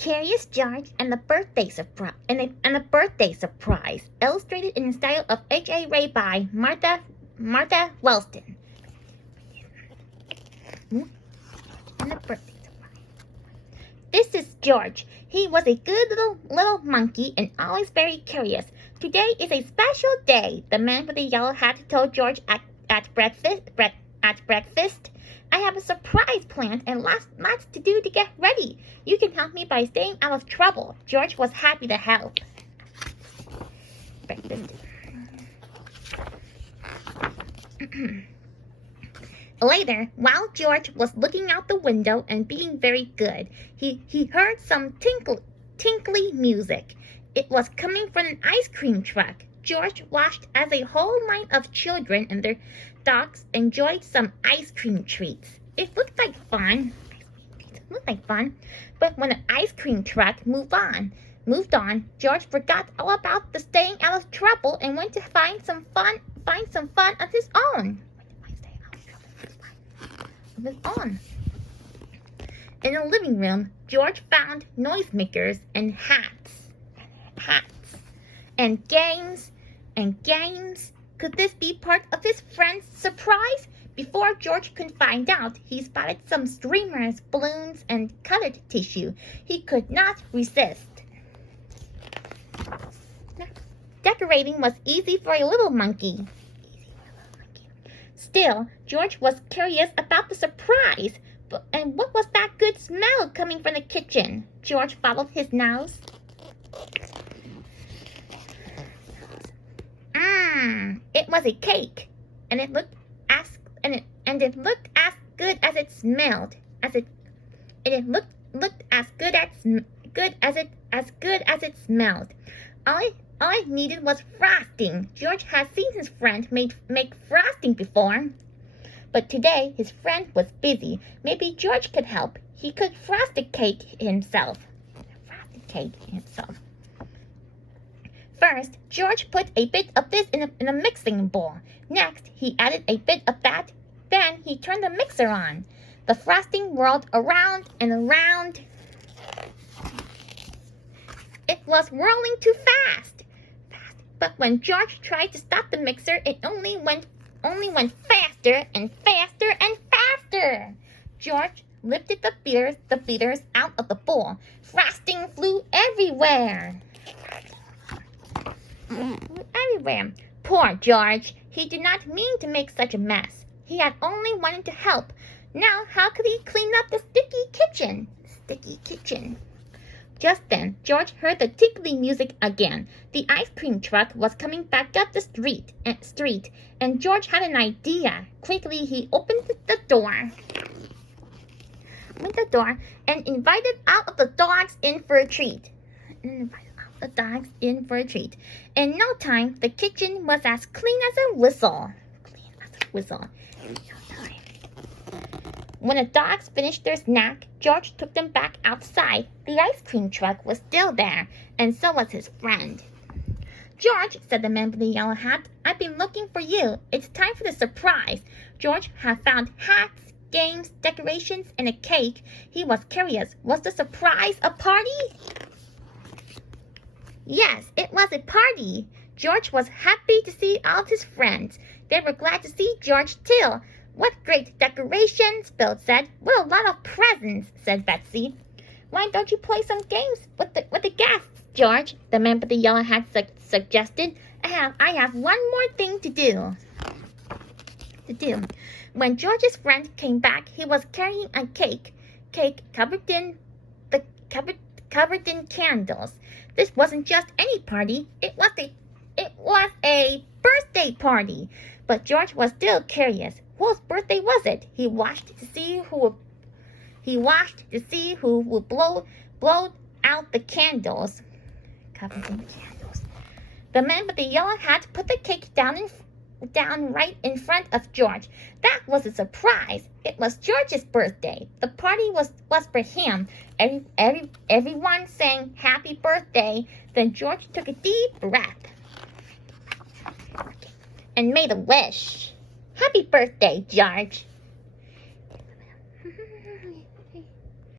Curious George and the Birthday Surprise and the Birthday Surprise, illustrated in the style of H.A. Ray by Martha Wellston. And the Birthday Surprise. This is George. He was a good little monkey and always very curious. Today is a special day, the man with the yellow hat told George at breakfast. I have a surprise planned and lots to do to get ready. You can help me by staying out of trouble. George was happy to help. Breakfast. Later, while George was looking out the window and being very good, he heard some tinkly music. It was coming from an ice cream truck. George watched as a whole line of children and their dogs enjoyed some ice cream treats. It looked like fun. But when the ice cream truck moved on, George forgot all about the staying out of trouble and went to find some fun of his own. In the living room, George found noisemakers and hats and games. Could this be part of his friend's surprise? Before George could find out, he spotted some streamers, balloons, and colored tissue. He could not resist. Decorating was easy for a little monkey. Still, George was curious about the surprise. And what was that good smell coming from the kitchen? George followed his nose. It was a cake, and it looked as good as it smelled. It looked as good as it smelled. All it needed was frosting. George had seen his friend make frosting before, but today his friend was busy. Maybe George could help. He could frost the cake himself. First, George put a bit of this in a mixing bowl. Next, he added a bit of that. Then he turned the mixer on. The frosting whirled around and around. It was whirling too fast. But when George tried to stop the mixer, it only went faster and faster and faster. George lifted the beaters out of the bowl. Frosting flew everywhere. Poor George. He did not mean to make such a mess. He had only wanted to help. Now, how could he clean up the sticky kitchen? Just then, George heard the tinkling music again. The ice cream truck was coming back up the street, and George had an idea. Quickly, he opened the door and invited all of the dogs in for a treat. In no time, the kitchen was as clean as a whistle. When the dogs finished their snack, George took them back outside. The ice cream truck was still there, and so was his friend. George, said the man with the yellow hat, I've been looking for you. It's time for the surprise. George had found hats, games, decorations, and a cake. He was curious. Was the surprise a party? Yes, it was a party. George was happy to see all of his friends. They were glad to see George too. What great decorations, Bill said. What a lot of presents, said Betsy. Why don't you play some games with the guests, George? The man with the yellow hat suggested. I have one more thing to do. When George's friend came back, he was carrying a cake covered in candles. This wasn't just any party. It was a birthday party. But George was still curious. Whose birthday was it? He watched to see who would blow out the candles. Covered in candles. The man with the yellow hat put the cake down right in front of George. That was a surprise. It was George's birthday. The party was for him. Everyone sang happy birthday. Then George took a deep breath and made a wish. Happy birthday, George.